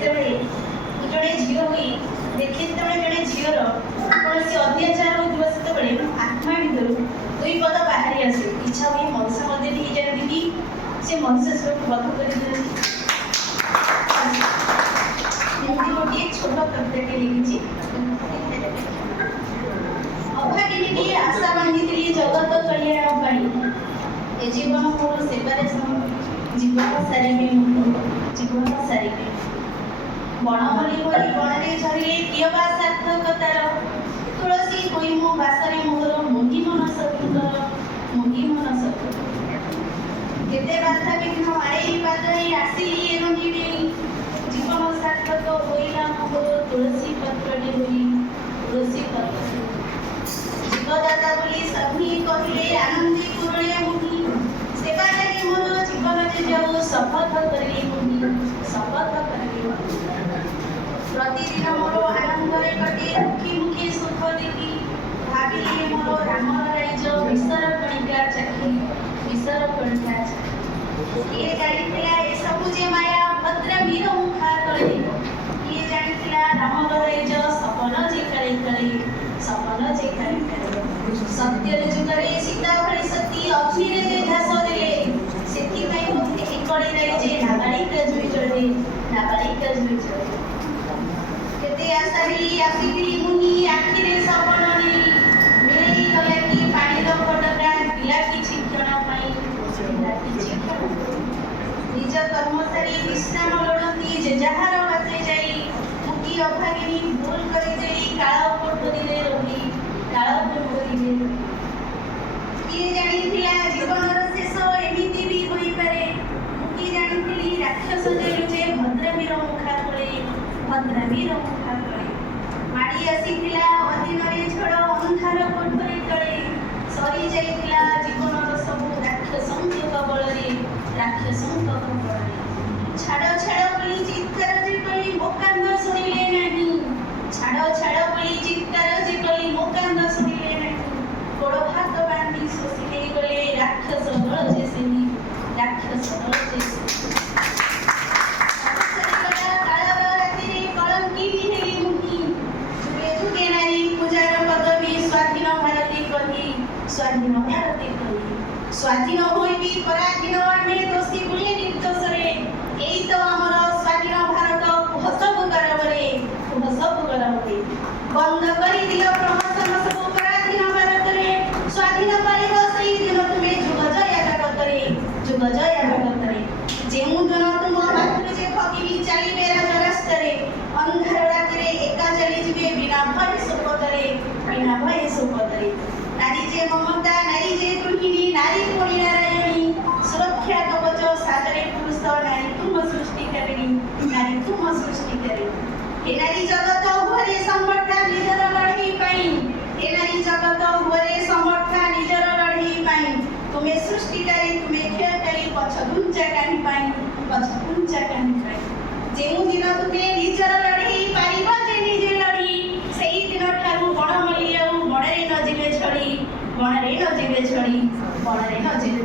ଯେତେବେଳେ ଜଣେ ଝିଅ ହୋଇ ଦେଖେ ଯେତେବେଳେ ଜଣେ ଝିଅର କୌଣସି ଅତ୍ୟାଚାର ହେଉଥିବ ସେତେବେଳେ ଆତ୍ମା ଭିତରୁ ଦୁଇ ପଦ ବାହାରି ଆସେ, ଇଚ୍ଛା ହୁଏ ମଣିଷ ମଧ୍ୟ ହେଇଯାଆନ୍ତି କି ସେ ମହିଷାସୁରକୁ ବଧ କରିଦିଅନ୍ତି। ଏମିତି ଗୋଟିଏ ଛୋଟ କବିତାଟେ ଲେଖିଛି। ଅଭାଗିନୀଟିଏ ଆଶା ବାନ୍ଧିଥିଲି ଜଗତ କଲ୍ୟାଣ ପାଇଁ, ଏ ଜୀବନ ମୋର ସେବାରେ ଜୀବନ ସାରିବି ମୁଁ, ଜୀବନ ସାରିବି। ବଣମଲ୍ଲି ଭଳି ବଣରେ ଝରିଲେ ପ୍ରିୟ ବା ସାର୍ଥକତାର, ତୁଳସୀ ହୋଇ ମୋ ବାସରେ ମୋର ମୋହି ମନ ସଖୀଙ୍କର, ମୋହି ମନ ସଖୀ। କେତେ ବାଧା ବିଘ୍ନ ଆଡ଼େଇ ବାଦଇ ଆସିଲି ଏ ରଙ୍ଗି ଡେଇଁ, ଜୀବନ ସାର୍ଥକ ହୋଇଲା ମୋର ତୁଳସୀ ପତ୍ରଟି ହୋଇ, ତୁଳସୀ ପତ୍ର। ଜୀବଦାତା ବୋଲି ସଭିଏଁ କହିଲେ ଆନନ୍ଦେ କୁରଳେ ମୁହିଁ, ସେବା ଲାଗି ମୋର ଜୀବନ ଯେ ଯାଉ ଶପଥ କରିଲି ମୁହିଁ, ଶପଥ କରିଲି ମୁହିଁ। ପ୍ରତିଦିନ ମୋର ଆନନ୍ଦରେ କଟେ ମୁଖୀ ମୁଖୀ ସୁଖ ଦେଖି, ଭାବିଲି ମୋର ରାମର ରାଇଜ ବିଷର କଣିକା ଚାଖି, ବିଷର କଣିକା ଚାଖି। କିଏ ଜାଣିଥିଲା ଏସବୁ ଯେ ମାୟା ଭଦ୍ର ବୀର ମୁଖା ତଳେ, କିଏ ଜାଣିଥିଲା ରାମର ରାଇଜ ସପନ ଯେ କାଳେ କାଳେ, ସପନ ଯେ କାଳେ କାଳେ। ସତ୍ୟର ଯୁଗରେ ସୀତା ଭଳି ସତୀ ଅଗ୍ନିରେ ଯେ ଝାସ ଦେଲେ, ସେଥିପାଇଁ ମୋତେ ଏକଳି ରାଇଜେ ନାବାଳିକା ଜୁଇ ଚଳେ, ନାବାଳିକା ଜୁଇ ଚଳେ। କେତେ ଆଶାରେ ଆସିଥିଲି ମୁହିଁ ଆଖିରେ ସପନ ନେଇ, ମିଳେଇ ଗଲା କି ପାଣିର ଫଟକା ପିଲା କିଛି କ୍ଷଣ ପାଇଁ, ପିଲା କିଛି କ୍ଷଣ। ନିଜ କର୍ମ ସାରି ବିଶ୍ରାମ ଲୋଡ଼ନ୍ତି ଯେ ଯାହାର ବାଟେ ଯାଇ, ମୁଁ କି ଅଭାଗିନୀ ଭୁଲ କରିଦେଲି କାଳ କୋଠରୀରେ ରହି, କାଳ କୋଠରୀରେ ରହି। କିଏ ଜାଣିଥିଲା ଜୀବନର ଶେଷ ଏମିତି ବି ହୋଇପାରେ, ମୁଁ କି ଜାଣିଥିଲି ରାକ୍ଷସ ଯେ ଲୁଚେ ଭଦ୍ରବୀର ମୁଖା ତଳେ, ଭଦ୍ରବୀର ମୁଖା ତଳେ। ମାଡ଼ି ଆସିଥିଲା ଅଦିନରେ ଝଡ଼ ଅନ୍ଧାର କୋଠରୀ ତଳେ, ସରି ଯାଇଥିଲା ଜୀବନର ସବୁ ରାକ୍ଷସଙ୍କ କବଳରେ, ରାକ୍ଷସଙ୍କ କବଳରେ। ଛାଡ଼ ଛାଡ଼ ବୋଲି ଚିତ୍କାର ଯେ କଲି ମୋ କାନ୍ଦ ଶୁଣିଲେ ନାହିଁ, ଛାଡ଼ ଛାଡ଼ ବୋଲି ଚିତ୍କାର ଯେ କଲି ମୋ କାନ୍ଦ ଶୁଣିଲେ ନାହିଁ। ଗୋଡ଼ ହାତ ବାନ୍ଧି ଶୋଷି ନେଇଗଲେ ରାକ୍ଷସ ଦଳ ଯେ ସେନି, ରାକ୍ଷସ ଦଳ ଯେ ସେନି। କାଳର ରାତିରେ କଳଙ୍କିନୀ ହେଲି ମୁହିଁ, ଯୁଗେ ଯୁଗେ ନାରୀ ପୂଜାର ପଦବୀ ସ୍ୱାଧୀନ ଭାରତୀ କହି, ସ୍ୱାଧୀନ ଭାରତୀ କହି। ସ୍ୱାଧୀନ ହୋଇ ବି ପରାଧୀନ ଆମେ ଦୋଷୀ ବୁଲେ ନିର୍ଦ୍ଦୋଷରେ, ଏଇ ତ ଆମର ସ୍ୱାଧୀନ ଭାରତ କୁହ ସବୁ ଗରବରେ, କୁହ ସବୁ ଗରବରେ। ବନ୍ଦ କରିଦିଅ ପ୍ରହସନ ସବୁ ପରାଧୀନ ଭାରତରେ, ସ୍ୱାଧୀନ କରିବ ସେଇ ଦିନ ତୁମେ ଯୁଗ ଜୟ ଜଗତରେ, ଯୁଗ ଜୟ ଜଗତରେ। ଯେଉଁ ଦିନ ତୁମ ମାତୃ ଯେ ଭଗିନୀ ଚାଲିବେ ରାଜ ରାସ୍ତାରେ, ଅନ୍ଧାର ରାତିରେ ଏକା ଚାଲିଯିବେ ବିନା ଭୟ ଶୋକତରେ, ବିନା ଭୟ ଶୋକତରେ। ନାରୀ ଯେ ମମତା, ନାରୀ ଯେ ଗୃହିଣୀ, ନାରୀ ପୁଣି ନାରାୟଣୀ, ସୁରକ୍ଷା କବଚ ସାଦରେ ପୁରୁଷ, ନାରୀ ତୁମ ସୃଷ୍ଟିକାରିଣୀ, ନାରୀ ତୁମ ସୃଷ୍ଟିକାରିଣୀ। हे नारी जगत हुअरे समर्था निजर लढ़ई पाई, हे नारी जगत हुअरे समर्था निजर लढ़ई पाई। तुम्हें सृष्टिकारी तुम्हें क्षयकारी पछ घुंचा कानी पाई, पछ घुंचा कानी पाई। जेउ दिन तुम्हें निजर लढ़ई पारिब जे निजे लड़ी, सेही दिन ठारू बणमल्ली आउ बणरे न जिबे छड़ी, बणरे न जिबे छड़ी, बणरे न जिबे